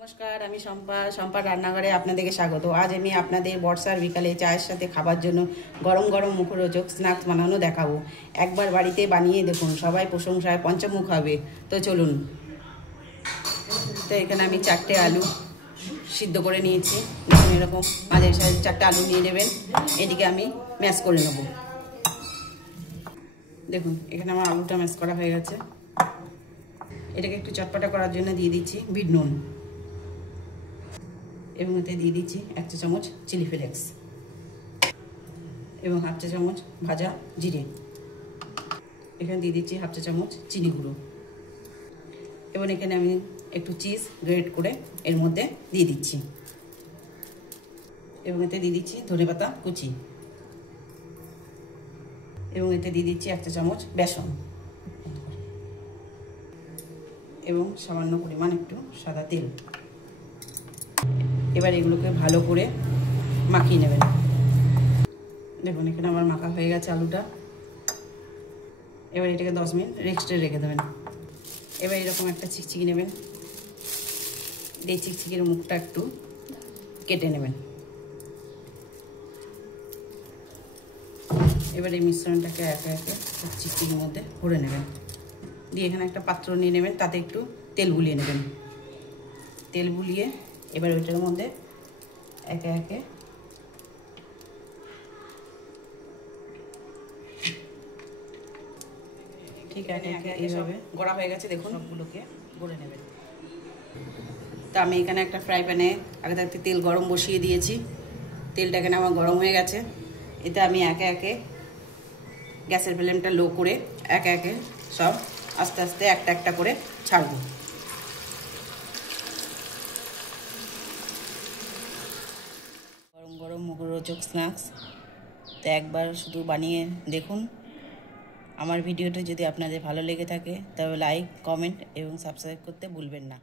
নমস্কার, আমি সম্পার রান্নাঘরে আপনাদেরকে স্বাগত। আজ আমি আপনাদের বর্ষার বিকালে চায়ের সাথে খাবার জন্য গরম গরম মুখরোচক স্ন্যাক্স বানানো দেখাবো। একবার বাড়িতে বানিয়ে দেখুন, সবাই প্রশংসায় পঞ্চমুখ হবে। তো চলুন। তো এখানে আমি 4টে আলু সিদ্ধ করে নিয়েছি। দেখুন, এরকম মাঝের সাইজ 4টে আলু নিয়ে নেবেন। এদিকে আমি ম্যাশ করে নেব। দেখুন, এখানে আমার আলুটা ম্যাশ করা হয়ে গেছে। এটাকে একটু চটপটা করার জন্য দিয়ে দিচ্ছি বিট নুন, এবং এতে দিয়ে দিচ্ছি 1 চা চামচ চিলি ফ্লেক্স এবং 1/2 চা চামচ ভাজা জিরে। এখানে দিয়ে দিচ্ছি 1/2 চা চামচ চিনি গুঁড়ো, এবং এখানে আমি একটু চিজ গ্রেট করে এর মধ্যে দিয়ে দিচ্ছি, এবং এতে দিয়ে দিচ্ছি ধনেপাতা কুচি, এবং এতে দিয়ে দিচ্ছি 1 চা চামচ বেসন, এবং সামান্য পরিমাণ একটু সাদা তেল। এবার এগুলোকে ভালো করে মাখিয়ে নেবেন। দেখুন, এখানে আমার মাখা হয়ে গেছে আলুটা। এবার এটাকে 10 মিনিট রেস্টে রেখে দেবেন। এবার এরকম একটা চিকচিকি নেবেন, এই চিকচিকির মুখটা একটু কেটে নেবেন। এবার এই মিশ্রণটাকে একে একে চিকচিকির মধ্যে ভরে নেবেন। দিয়ে এখানে একটা পাত্র নিয়ে নেবেন, তাতে একটু তেল বুলিয়ে নেবেন। তেল বুলিয়ে এবার ওইটার মধ্যে একে একে ঠিক আছে এইভাবে গড়া হয়ে গেছে। দেখুন, সবগুলোকে গড়ে নেবেন। তা আমি এখানে একটা ফ্রাই প্যানে আগে থাকতে তেল গরম বসিয়ে দিয়েছি। তেলটা এখানে আমার গরম হয়ে গেছে। এতে আমি একে একে গ্যাসের ফ্লেমটা লো করে একে একে সব আস্তে আস্তে একটা একটা করে ছাড়ব। গরম গরম মুখরোচক স্ন্যাক্স তো একবার শুধু বানিয়ে দেখুন। আমার ভিডিওটা যদি আপনাদের ভালো লেগে থাকে তবে লাইক, কমেন্ট এবং সাবস্ক্রাইব করতে ভুলবেন না।